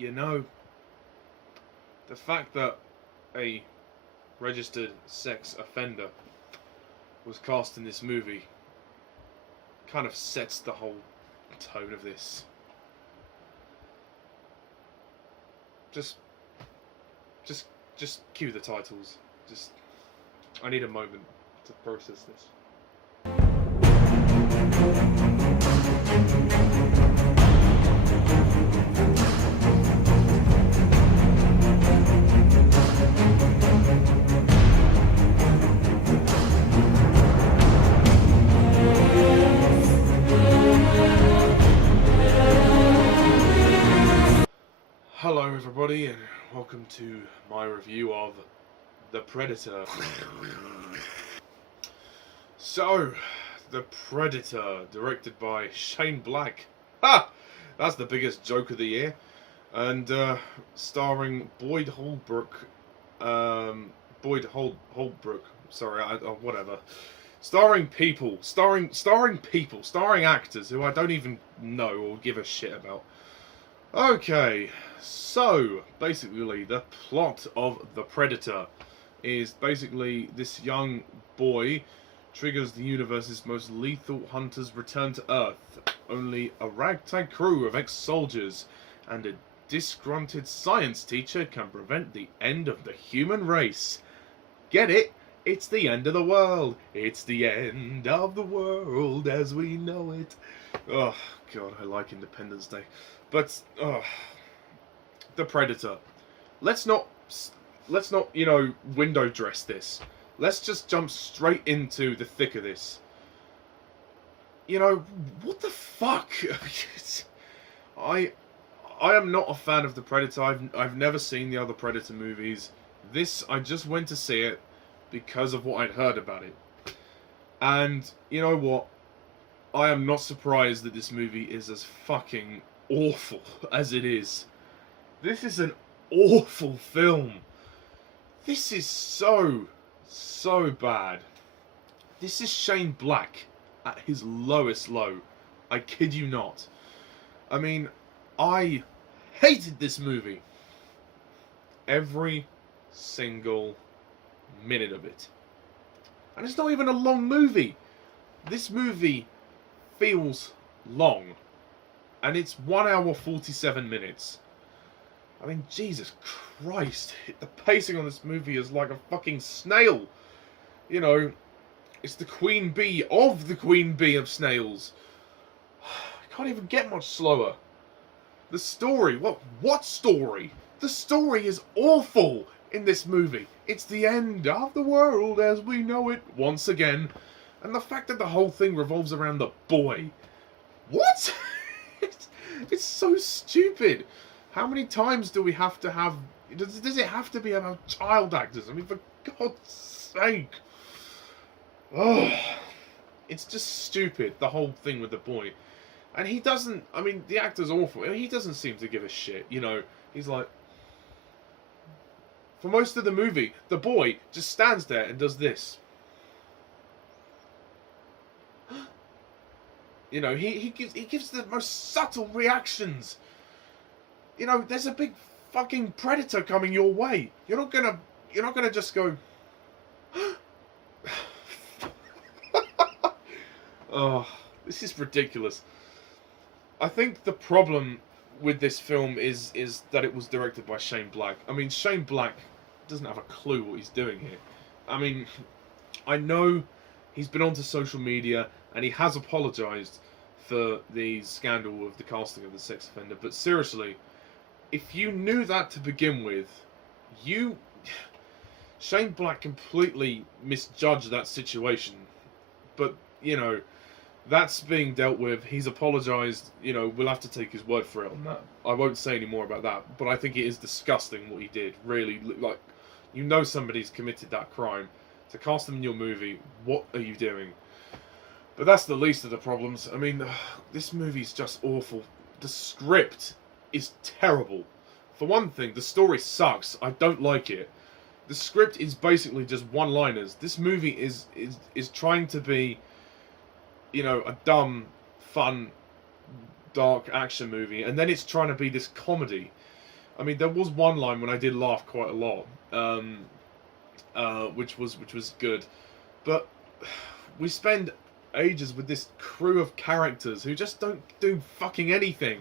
you know, the fact that a registered sex offender was cast in this movie kind of sets the whole tone of this. Just cue the titles. I need a moment to process this. Hello everybody and welcome to my review of The Predator. So, The Predator, directed by Shane Black. Ha! That's the biggest joke of the year. And starring Boyd Hollbrook. Sorry, whatever. Starring actors who I don't even know or give a shit about. Okay, so basically the plot of The Predator is basically this young boy triggers the universe's most lethal hunters return to Earth. Only a ragtag crew of ex-soldiers and a disgruntled science teacher can prevent the end of the human race. Get it? It's the end of the world. It's the end of the world as we know it. Oh, God, I like Independence Day. But, The Predator. Let's not, window dress this. Let's just jump straight into the thick of this. What the fuck? I am not a fan of The Predator. I've never seen the other Predator movies. This, I just went to see it because of what I'd heard about it. And, you know what? I am not surprised that this movie is as fucking awful as it is. This is an awful film. This is so bad. This is Shane Black at his lowest low. I kid you not. I mean, I hated this movie. Every single minute of it. And it's not even a long movie. This movie feels long. And it's 1 hour 47 minutes. I mean, Jesus Christ. The pacing on this movie is like a fucking snail. It's the queen bee of the queen bee of snails. I can't even get much slower. The story, what story? The story is awful in this movie. It's the end of the world as we know it once again. And the fact that the whole thing revolves around the boy. What? It's so stupid. How many times do we have to have... Does it have to be about child actors? I mean, for God's sake. Oh, it's just stupid, the whole thing with the boy. And he doesn't... I mean, the actor's awful. He doesn't seem to give a shit, He's like... For most of the movie, the boy just stands there and does this. He gives the most subtle reactions. There's a big fucking predator coming your way. You're not gonna just go. Oh, this is ridiculous. I think the problem with this film is that it was directed by Shane Black. I mean, Shane Black doesn't have a clue what he's doing here. I mean, I know he's been onto social media and he has apologised for the scandal of the casting of the sex offender. But seriously, if you knew that to begin with, Shane Black completely misjudged that situation. But, that's being dealt with. He's apologised. We'll have to take his word for it on that. I won't say any more about that. But I think it is disgusting what he did. Really, somebody's committed that crime. To cast them in your movie, what are you doing? But that's the least of the problems. I mean, this movie's just awful. The script is terrible. For one thing, the story sucks. I don't like it. The script is basically just one-liners. This movie is trying to be, a dumb, fun, dark action movie, and then it's trying to be this comedy. I mean, there was one line when I did laugh quite a lot, which was good, but we spend ages with this crew of characters who just don't do fucking anything,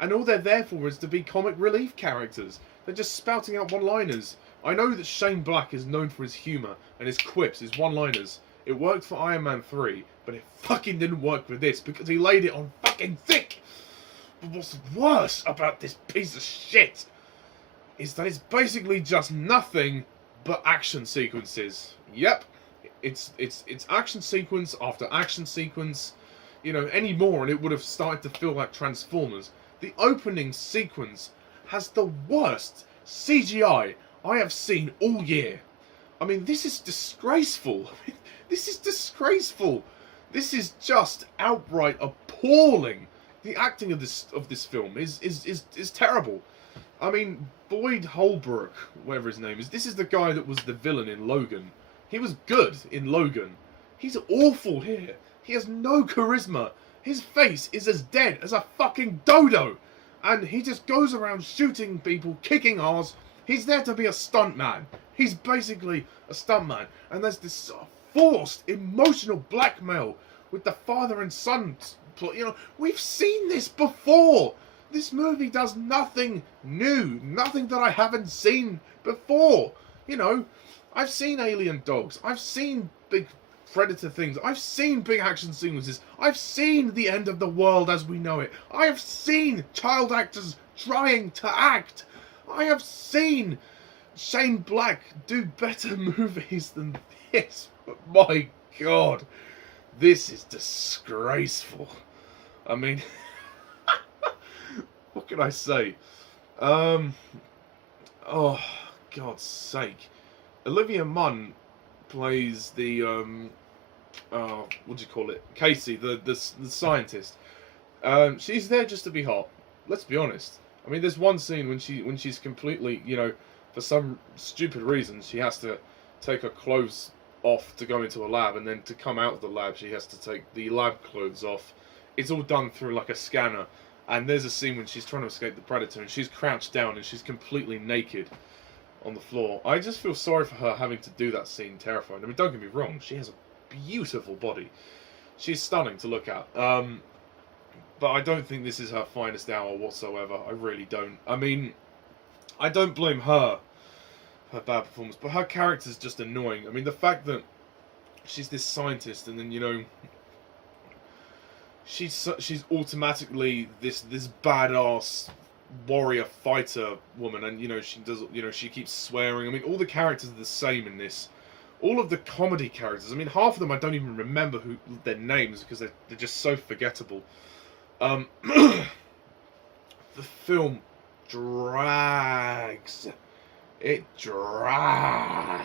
and all they're there for is to be comic relief characters. They're just spouting out one-liners. I know that Shane Black is known for his humour and his quips, his one-liners. It worked for Iron Man 3, but it fucking didn't work for this because he laid it on fucking thick. But what's worse about this piece of shit is that it's basically just nothing but action sequences. Yep, it's action sequence after action sequence. You know, any more and it would have started to feel like Transformers. The opening sequence has the worst CGI I have seen all year. I mean, this is disgraceful. This is disgraceful. This is just outright appalling. The acting of this film is terrible. I mean, Boyd Holbrook, whatever his name is, this is the guy that was the villain in Logan. He was good in Logan. He's awful here. He has no charisma. His face is as dead as a fucking dodo. And he just goes around shooting people, kicking arse. He's there to be a stuntman. He's basically a stuntman. And there's this forced emotional blackmail with the father and son plot. You know, we've seen this before. This movie does nothing new. Nothing that I haven't seen before. You know, I've seen Alien Dogs. I've seen big Predator things. I've seen big action sequences. I've seen the end of the world as we know it. I have seen child actors trying to act. I have seen Shane Black do better movies than this. But my God, this is disgraceful. I mean, what can I say? Oh, God's sake. Olivia Munn plays the what do you call it? Casey, the scientist. She's there just to be hot. Let's be honest. I mean, there's one scene when she's completely, you know, for some stupid reason, she has to take her clothes off to go into a lab, and then to come out of the lab, she has to take the lab clothes off. It's all done through like a scanner. And there's a scene when she's trying to escape the Predator, and she's crouched down, and she's completely naked on the floor. I just feel sorry for her having to do that scene. Terrifying. I mean, don't get me wrong, she has a beautiful body. She's stunning to look at. But I don't think this is her finest hour whatsoever. I really don't. I mean, I don't blame her bad performance, but her character's just annoying. I mean, the fact that she's this scientist, and then, you know, she's automatically this badass warrior fighter woman, and, you know, she keeps swearing. I mean, all the characters are the same in this. All of the comedy characters, I mean, half of them I don't even remember their names because they're just so forgettable. The film drags. It drags.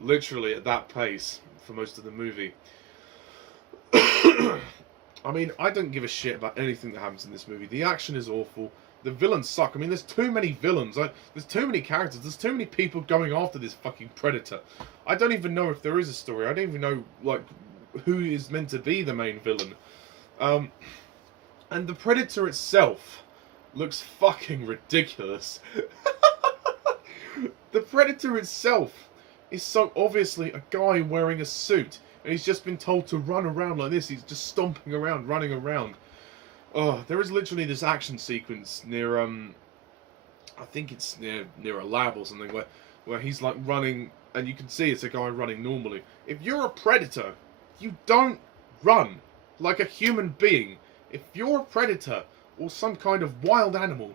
Literally at that pace for most of the movie. I mean, I don't give a shit about anything that happens in this movie. The action is awful. The villains suck. I mean, there's too many villains. There's too many characters. There's too many people going after this fucking Predator. I don't even know if there is a story. I don't even know, like, who is meant to be the main villain. And the Predator itself looks fucking ridiculous. The Predator itself is so obviously a guy wearing a suit, and he's just been told to run around like this. He's just stomping around, running around. Oh, there is literally this action sequence near, I think it's near a lab or something, where he's like running, and you can see it's a guy running normally. If you're a Predator, you don't run like a human being. If you're a Predator or some kind of wild animal,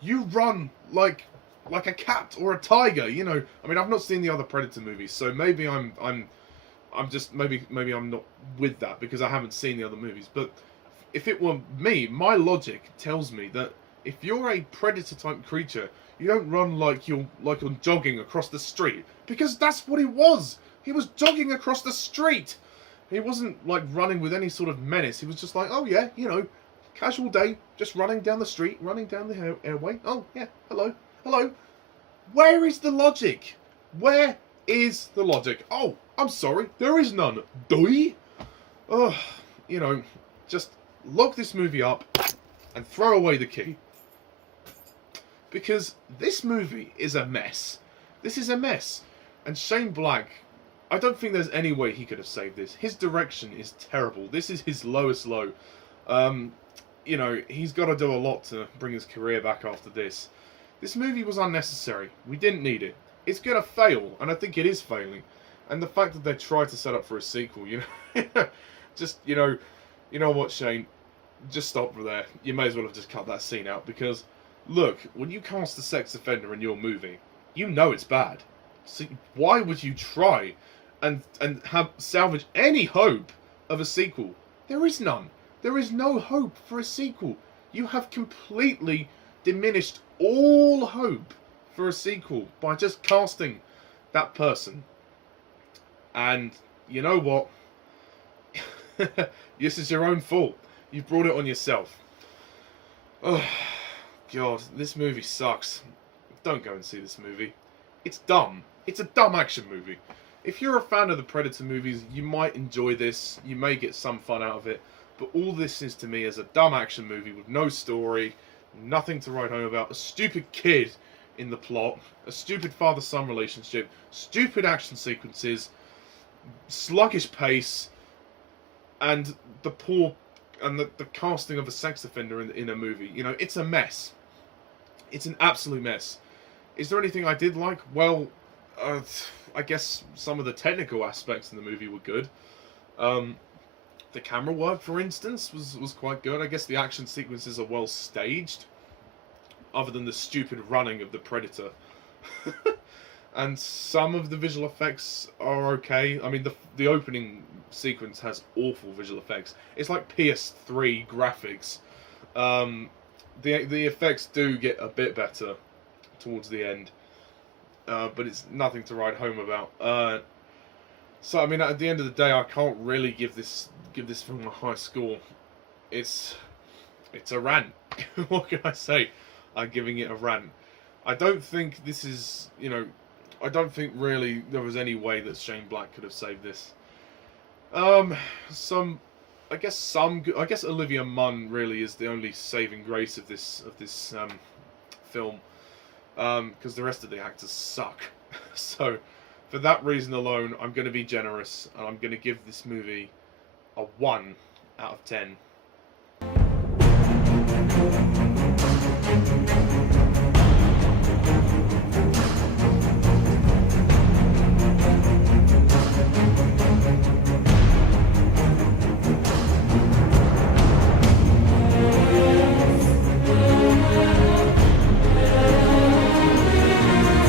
you run like a cat or a tiger. You know, I mean, I've not seen the other Predator movies, so maybe I'm just maybe I'm not with that because I haven't seen the other movies. But if it were me, my logic tells me that if you're a Predator type creature, you don't run like you're jogging across the street, because that's what he was. He was jogging across the street. He wasn't like running with any sort of menace. He was just like, oh yeah, you know, casual day, just running down the street, running down the airway. Oh yeah, hello. Where is the logic? Where is the logic? Oh, I'm sorry, there is none. Doi? Oh, you know, just lock this movie up and throw away the key. because this movie is a mess. This is a mess. And Shane Black, I don't think there's any way he could have saved this. His direction is terrible. This is his lowest low. You know, he's got to do a lot to bring his career back after this. This movie was unnecessary. We didn't need it. It's going to fail, and I think it is failing. And the fact that they tried to set up for a sequel, you know, just, you know what, Shane, just stop there. You may as well have just cut that scene out, because, look, when you cast a sex offender in your movie, you know it's bad. So why would you try and have salvage any hope of a sequel? There is none. There is no hope for a sequel. You have completely diminished all hope for a sequel by just casting that person. And you know what? This is your own fault. You've brought it on yourself. Oh, God, this movie sucks. Don't go and see this movie. It's dumb. It's a dumb action movie. If you're a fan of the Predator movies, you might enjoy this. You may get some fun out of it. But all this is to me is a dumb action movie with no story, nothing to write home about, a stupid kid in the plot, a stupid father-son relationship, stupid action sequences, sluggish pace, and the poor and the casting of a sex offender in a movie. You know, it's a mess. It's an absolute mess. Is there anything I did like? Well, I guess some of the technical aspects in the movie were good. The camera work, for instance, was quite good. I guess the action sequences are well staged, other than the stupid running of the Predator. And some of the visual effects are okay. I mean, the opening sequence has awful visual effects. It's like PS3 graphics. The effects do get a bit better towards the end, but it's nothing to write home about. So I mean, at the end of the day, I can't really give this film a high score. It's a rant. What can I say? I'm giving it a rant. I don't think this is, you know, I don't think really there was any way that Shane Black could have saved this. I guess Olivia Munn really is the only saving grace of this film, because the rest of the actors suck. So for that reason alone, I'm going to be generous, and I'm going to give this movie a 1 out of 10.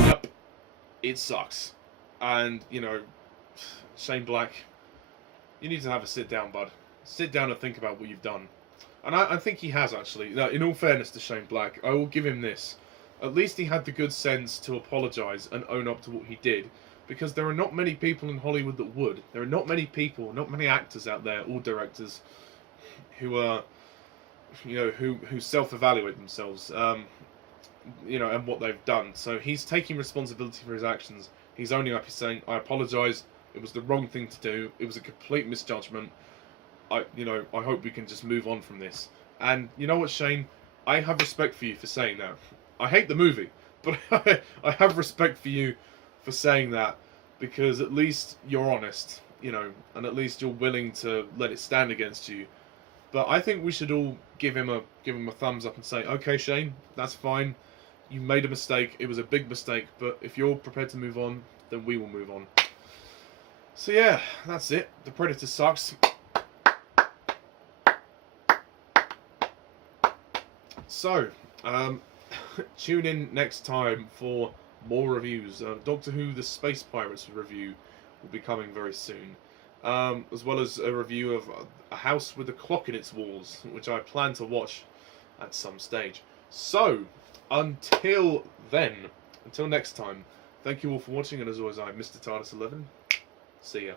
Yep, it sucks. And, you know, Shane Black, you need to have a sit down, bud. Sit down and think about what you've done. And I think he has, actually. Now, in all fairness to Shane Black, I will give him this. At least he had the good sense to apologise and own up to what he did. Because there are not many people in Hollywood that would. There are not many people, not many actors out there, or directors, who are, you know, who self-evaluate themselves, you know, and what they've done. So he's taking responsibility for his actions. He's owning up. He's saying, I apologise. It was the wrong thing to do. It was a complete misjudgment. I hope we can just move on from this. And you know what, Shane? I have respect for you for saying that. I hate the movie, but I have respect for you for saying that, because at least you're honest, you know, and at least you're willing to let it stand against you. But I think we should all give him a thumbs up and say, okay, Shane, that's fine. You made a mistake. It was a big mistake, but if you're prepared to move on, then we will move on. So yeah, that's it. The Predator sucks. So, tune in next time for more reviews. Doctor Who The Space Pirates review will be coming very soon. As well as a review of A House with a Clock in Its Walls, which I plan to watch at some stage. So, until then, until next time, thank you all for watching, and as always, I'm Mr. TARDIS11. See ya.